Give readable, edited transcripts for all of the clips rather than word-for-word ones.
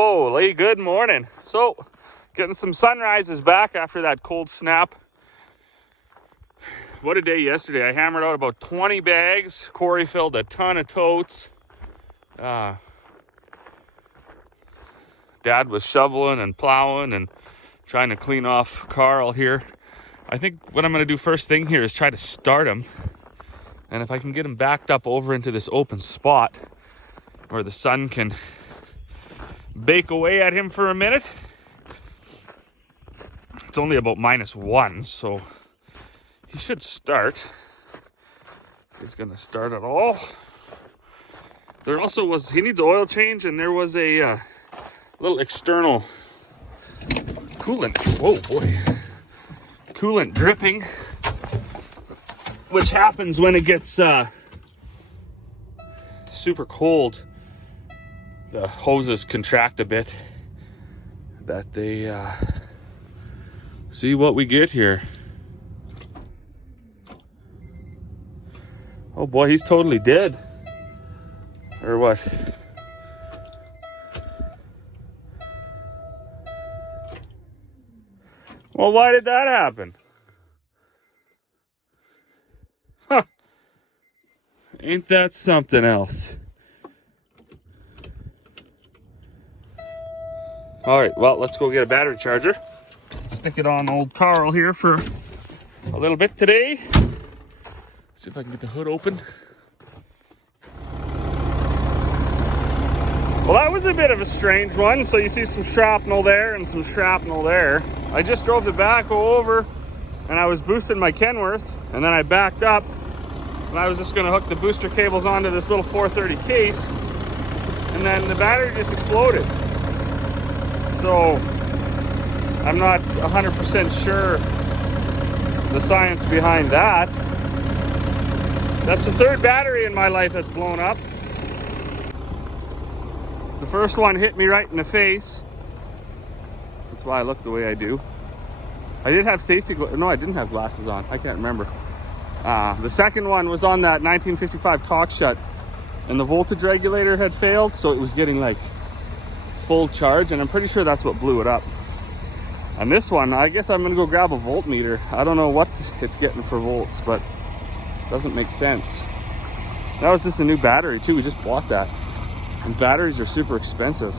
Holy good morning. So getting some sunrises back after that cold snap. What a day yesterday. I hammered out about 20 bags. Corey filled a ton of totes. Dad was shoveling and plowing and trying to clean off Carl here. I think what I'm going to do first thing here is try to start him. And if I can get him backed up over into this open spot where the sun can bake away at him for a minute. It's only about -1, so he should start. He's going to start at all. There also was, he needs oil change, and there was a little external coolant. Whoa, boy. Coolant dripping, which happens when it gets super cold. The hoses contract a bit, that they see what we get here. Oh boy, he's totally dead. Or what? Well, why did that happen? Huh. Ain't that something else? All right, well, let's go get a battery charger. Stick it on old Carl here for a little bit today. See if I can get the hood open. Well, that was a bit of a strange one. So you see some shrapnel there and some shrapnel there. I just drove the backhoe over and I was boosting my Kenworth, and then I backed up and I was just gonna hook the booster cables onto this little 430 case, and then the battery just exploded. So I'm not 100% sure the science behind that. That's the third battery in my life that's blown up. The first one hit me right in the face. That's why I look the way I do. I did have safety no, I didn't have glasses on. I can't remember. The second one was on that 1955 cock shut, and the voltage regulator had failed, so it was getting like full charge, and I'm pretty sure that's what blew it up. And this one, I guess I'm gonna go grab a voltmeter. I don't know what it's getting for volts, but it doesn't make sense. That was just a new battery too. We just bought that, and batteries are super expensive,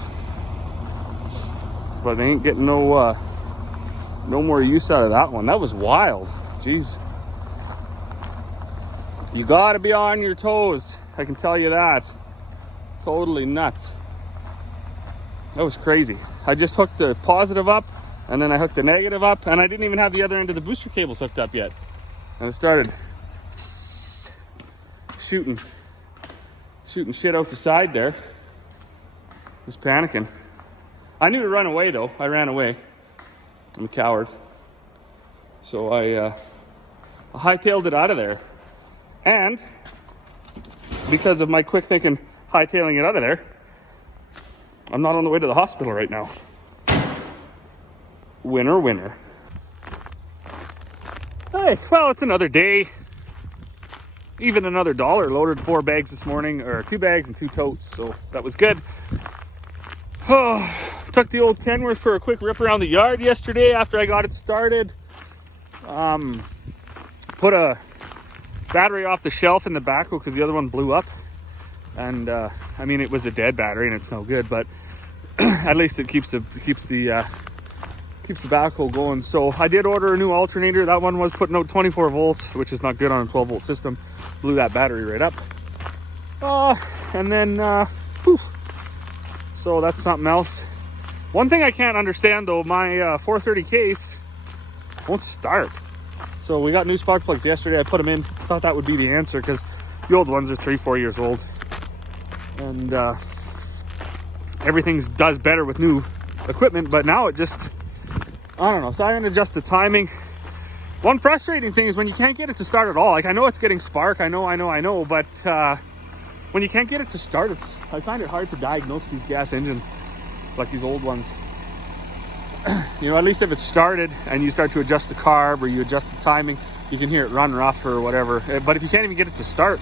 but they ain't getting no more use out of that one. That was wild. Jeez, you gotta be on your toes, I can tell you that. Totally nuts. That was crazy. I just hooked the positive up, and then I hooked the negative up, and I didn't even have the other end of the booster cables hooked up yet. And it started shooting shit out the side there. I was panicking. I knew to run away though. I ran away. I'm a coward. So I hightailed it out of there. And because of my quick thinking hightailing it out of there, I'm not on the way to the hospital right now. Winner, winner. Hey, well, it's another day. Even another $1. Loaded 4 bags this morning, or 2 bags and 2 totes, so that was good. Oh, took the old Kenworth for a quick rip around the yard yesterday after I got it started. Put a battery off the shelf in the backhoe because the other one blew up. And I mean, it was a dead battery and it's no good, but at least it keeps the backhoe going. So I did order a new alternator. That one was putting out 24 volts, which is not good on a 12 volt system. Blew that battery right up. And then poof. So that's something else. One thing I can't understand though, my 430 case won't start. So we got new spark plugs yesterday. I put them in. Thought that would be the answer because the old ones are 3-4 years old. And everything does better with new equipment, but now it just, I don't know. So I can adjust the timing. One frustrating thing is when you can't get it to start at all. Like, I know it's getting spark, I know, but when you can't get it to start, I find it hard to diagnose these gas engines, like these old ones. You know, at least if it's started and you start to adjust the carb or you adjust the timing, you can hear it run rough or whatever. But if you can't even get it to start,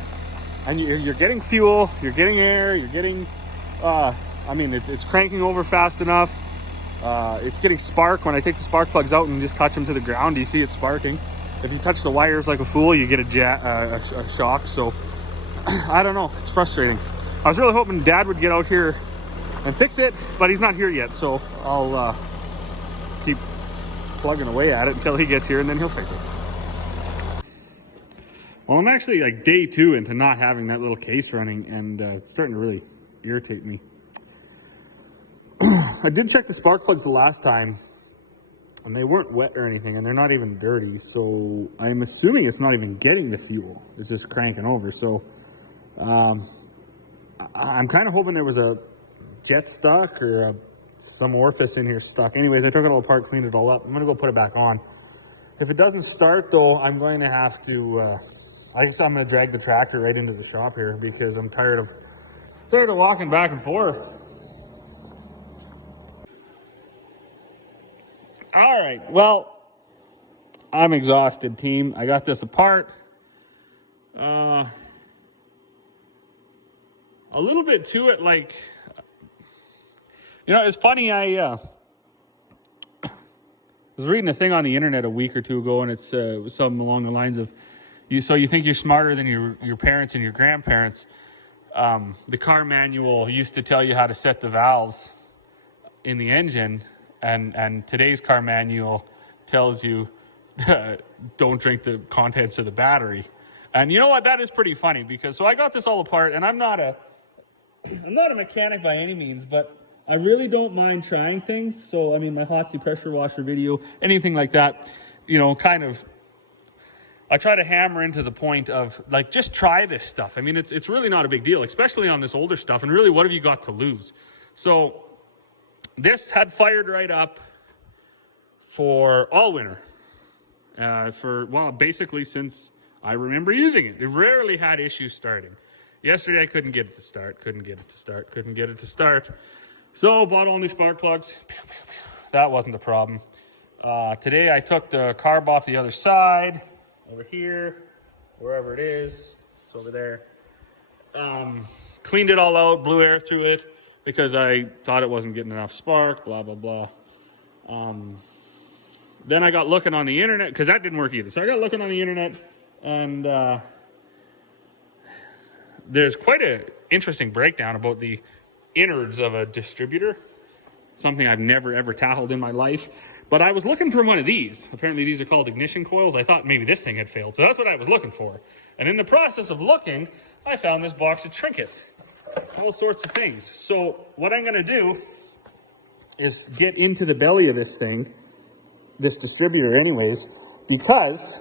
and you're getting fuel, you're getting air, you're getting I mean, it's cranking over fast enough. It's getting spark when I take the spark plugs out and just touch them to the ground. You see it sparking. If you touch the wires like a fool, you get a shock. So I don't know. It's frustrating. I was really hoping Dad would get out here and fix it, but he's not here yet. So I'll keep plugging away at it until he gets here, and then he'll fix it. Well, I'm actually like day 2 into not having that little case running, and it's starting to really irritate me. I did check the spark plugs the last time, and they weren't wet or anything, and they're not even dirty, so I'm assuming it's not even getting the fuel. It's just cranking over. So I'm kind of hoping there was a jet stuck or some orifice in here stuck. Anyways, I took it all apart, cleaned it all up. I'm gonna go put it back on. If it doesn't start though, I'm going to have to I guess I'm gonna drag the tractor right into the shop here, because I'm tired of walking back and forth. All right, well, I'm exhausted, team. I got this apart. A little bit to it, like, you know, it's funny. I was reading a thing on the internet a week or two ago, and it's something along the lines of, so you think you're smarter than your parents and your grandparents. The car manual used to tell you how to set the valves in the engine, and today's car manual tells you don't drink the contents of the battery. And you know what? That is pretty funny, because so I got this all apart, and I'm not a mechanic by any means, but I really don't mind trying things. So I mean, my Hotsy pressure washer video, anything like that, you know, kind of, I try to hammer into the point of like, just try this stuff. I mean, it's really not a big deal, especially on this older stuff. And really, what have you got to lose? So this had fired right up for all winter. Well, basically since I remember using it. It rarely had issues starting. Yesterday I couldn't get it to start, couldn't get it to start. So bought all new spark plugs. That wasn't the problem. Today I took the carb off the other side, over here, wherever it is. It's over there. Cleaned it all out, blew air through it, because I thought it wasn't getting enough spark, blah, blah, blah. Then I got looking on the internet, because that didn't work either. So I got looking on the internet, and there's quite an interesting breakdown about the innards of a distributor. Something I've never, ever tackled in my life. But I was looking for one of these. Apparently these are called ignition coils. I thought maybe this thing had failed. So that's what I was looking for. And in the process of looking, I found this box of trinkets. All sorts of things. So what I'm going to do is get into the belly of this thing, this distributor anyways, because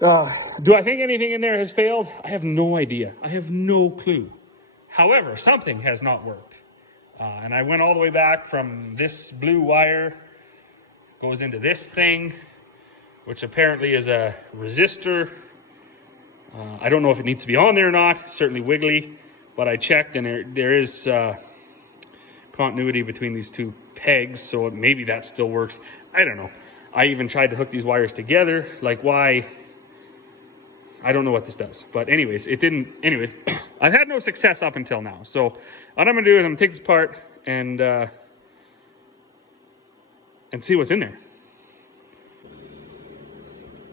do I think anything in there has failed? I have no idea. I have no clue. However, something has not worked. And I went all the way back from this blue wire, goes into this thing, which apparently is a resistor. I don't know if it needs to be on there or not, certainly wiggly, but I checked, and there is continuity between these two pegs, so maybe that still works. I don't know. I even tried to hook these wires together, like why? I don't know what this does, but anyways, it didn't. Anyways, I've had no success up until now. So what I'm gonna do is I'm gonna take this apart and see what's in there.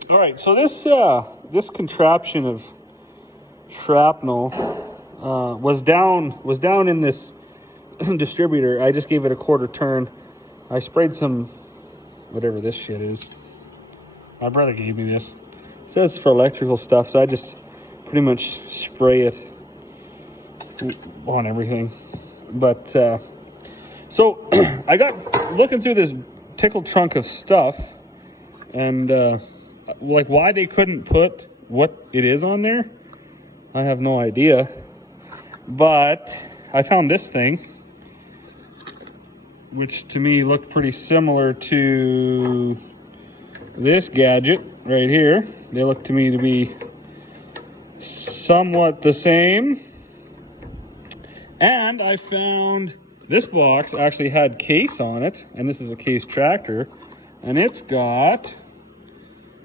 All right, so this contraption of shrapnel was down in this distributor. I just gave it a quarter turn. I sprayed some, whatever this shit is. My brother gave me this. It says for electrical stuff, so I just pretty much spray it on everything. But so I got looking through this tickled trunk of stuff, and like why they couldn't put what it is on there, I have no idea. But I found this thing, which to me looked pretty similar to this gadget right here. They look to me to be somewhat the same. And I found this box actually had case on it, and this is a case tractor, and it's got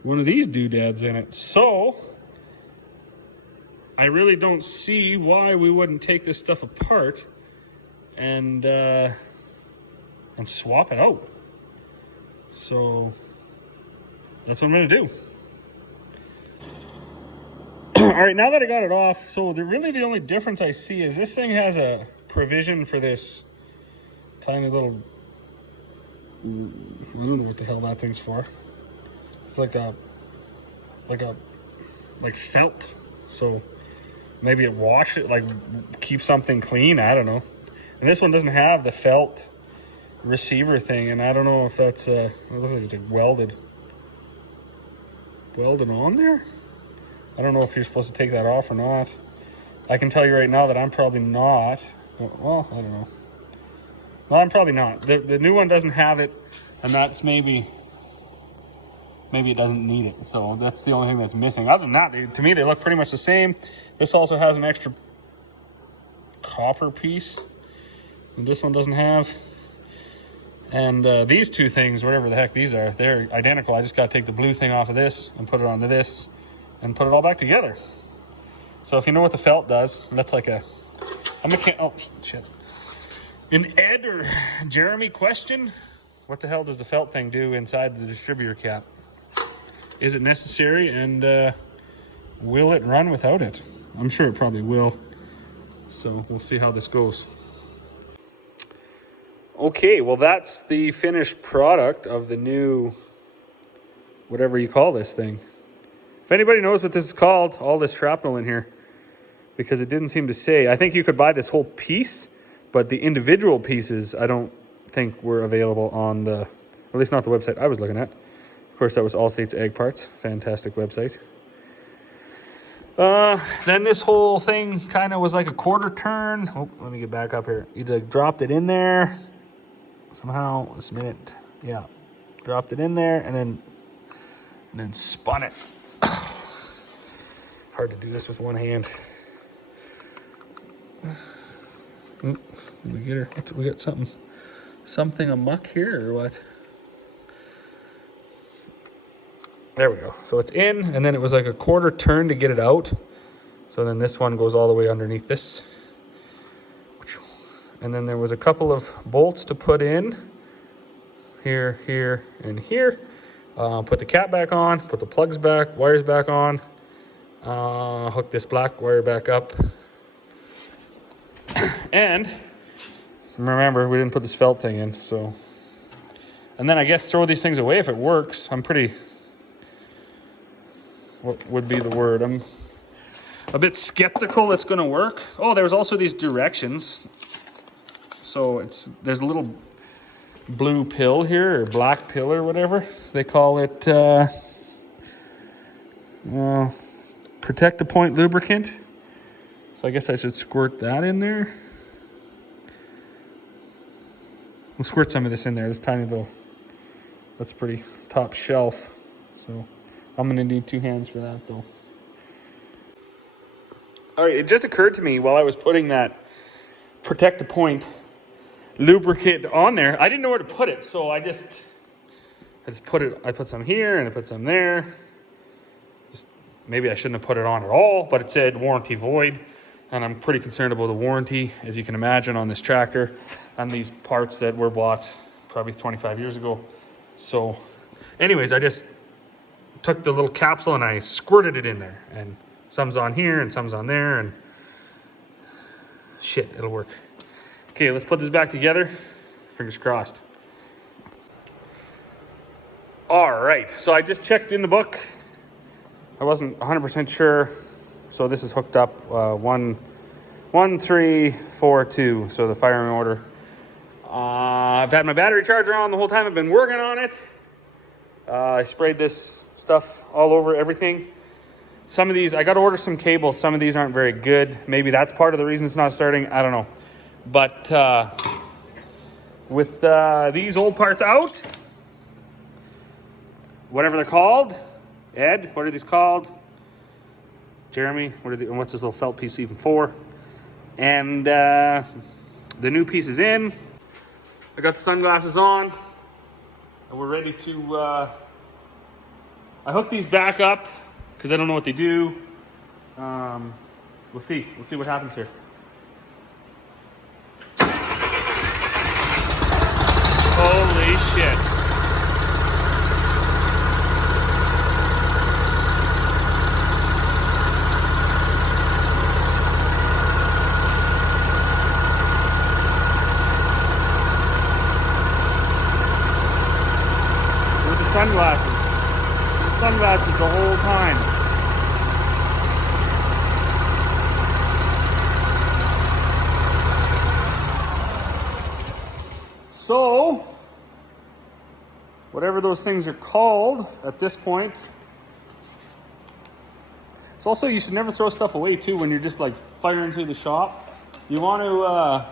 one of these doodads in it. So I really don't see why we wouldn't take this stuff apart and swap it out. So that's what I'm gonna do. All right, now that I got it off, so the only difference I see is this thing has a provision for this tiny little, I don't know what the hell that thing's for. It's like felt. So maybe it wash it, like keep something clean, I don't know. And this one doesn't have the felt receiver thing, and I don't know if that's it looks like it's like welded on there. I don't know if you're supposed to take that off or not. I can tell you right now that I'm probably not. Well, I don't know. No, I'm probably not. The new one doesn't have it, and that's maybe it doesn't need it. So that's the only thing that's missing. Other than that, to me, they look pretty much the same. This also has an extra copper piece that this one doesn't have. And these two things, whatever the heck these are, they're identical. I just got to take the blue thing off of this and put it onto this and put it all back together. So if you know what the felt does, that's like a oh shit. An Ed or Jeremy question, what the hell does the felt thing do inside the distributor cap? Is it necessary, and will it run without it? I'm sure it probably will. So we'll see how this goes. Okay, well that's the finished product of the new, whatever you call this thing. If anybody knows what this is called, all this shrapnel in here, because it didn't seem to say. I think you could buy this whole piece, but the individual pieces I don't think were available on the, at least not the website I was looking at. Of course, that was Allstate's Ag Parts. Fantastic website. Then this whole thing kind of was like a quarter turn. Oh, let me get back up here. You like dropped it in there somehow. Just a minute. Yeah, dropped it in there and then spun it. Hard to do this with one hand. Did we get her? We got something amuck here or what? There we go. So it's in, and then it was like a quarter turn to get it out. So then this one goes all the way underneath this. And then there was a couple of bolts to put in. Here, here, and here. Put the cap back on, put the plugs back, wires back on. Hook this black wire back up. And remember, we didn't put this felt thing in, so. And then I guess throw these things away if it works. I'm pretty, what would be the word? I'm a bit skeptical it's gonna work. Oh, there's also these directions. So there's a little blue pill here, or black pill or whatever. They call it Protect-A-Point lubricant. So I guess I should squirt that in there. We'll squirt some of this in there. This tiny little, that's pretty top shelf. So I'm gonna need 2 hands for that though. All right, it just occurred to me while I was putting that Protect-A-Point lubricant on there, I didn't know where to put it. So I just put it, I put some here and I put some there. Maybe I shouldn't have put it on at all, but it said warranty void. And I'm pretty concerned about the warranty, as you can imagine, on this tractor and these parts that were bought probably 25 years ago. So anyways, I just took the little capsule and I squirted it in there. And some's on here and some's on there, and shit, it'll work. Okay, let's put this back together. Fingers crossed. All right, so I just checked in the book. I wasn't 100% sure. So this is hooked up 1, 3, 4, 2. So the firing order. I've had my battery charger on the whole time I've been working on it. I sprayed this stuff all over everything. Some of these, I got to order some cables. Some of these aren't very good. Maybe that's part of the reason it's not starting. I don't know. But with these old parts out, whatever they're called, Ed, what are these called? Jeremy, what's this little felt piece even for? And the new piece is in. I got the sunglasses on, and we're ready to. I hooked these back up because I don't know what they do. We'll see. We'll see what happens here. sunglasses. Sunglasses the whole time. So, whatever those things are called at this point. It's also, you should never throw stuff away too when you're just like firing through the shop. You want to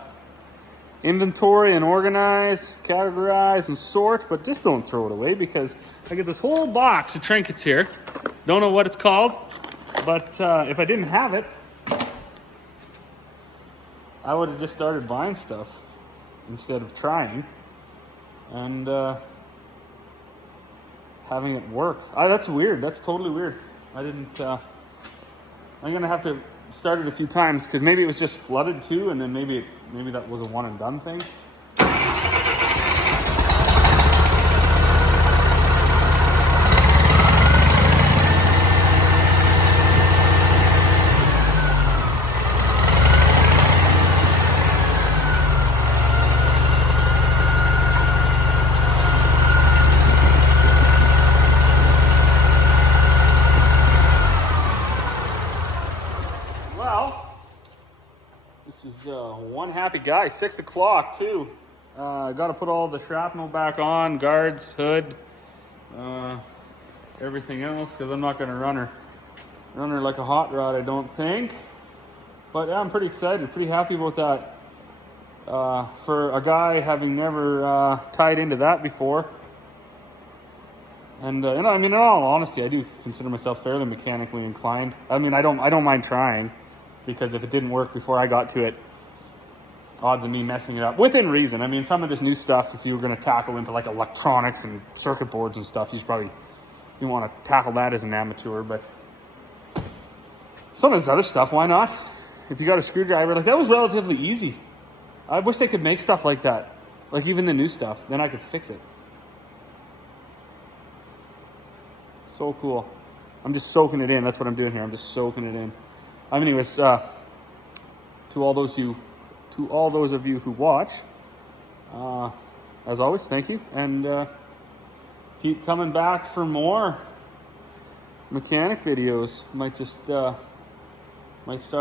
inventory and organize, categorize and sort, but just don't throw it away, because I get this whole box of trinkets here. Don't know what it's called, but if I didn't have it, I would have just started buying stuff instead of trying and having it work. That's weird. That's totally weird. I didn't. I'm gonna have to start it a few times, because maybe it was just flooded too, and then maybe that was a one and done thing. This is one happy guy. 6 o'clock too. I got to put all the shrapnel back on, guards, hood, everything else, because I'm not going to run her like a hot rod, I don't think. But yeah, I'm pretty excited, pretty happy about that. For a guy having never tied into that before. And you know, I mean, in all honesty, I do consider myself fairly mechanically inclined. I mean, I don't mind trying. Because if it didn't work before I got to it, odds of me messing it up, within reason. I mean, some of this new stuff, if you were going to tackle into like electronics and circuit boards and stuff, you want to tackle that as an amateur. But some of this other stuff, why not? If you got a screwdriver, like that was relatively easy. I wish they could make stuff like that, like even the new stuff. Then I could fix it. So cool. I'm just soaking it in. That's what I'm doing here. I'm just soaking it in. Anyways, to all those of you who watch, as always, thank you, and keep coming back for more mechanic videos. Might start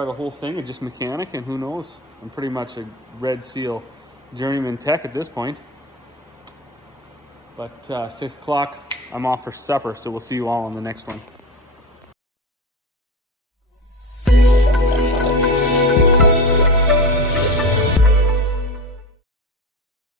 a whole thing of just mechanic, and who knows? I'm pretty much a Red Seal journeyman tech at this point. But 6 o'clock, I'm off for supper, so we'll see you all on the next one.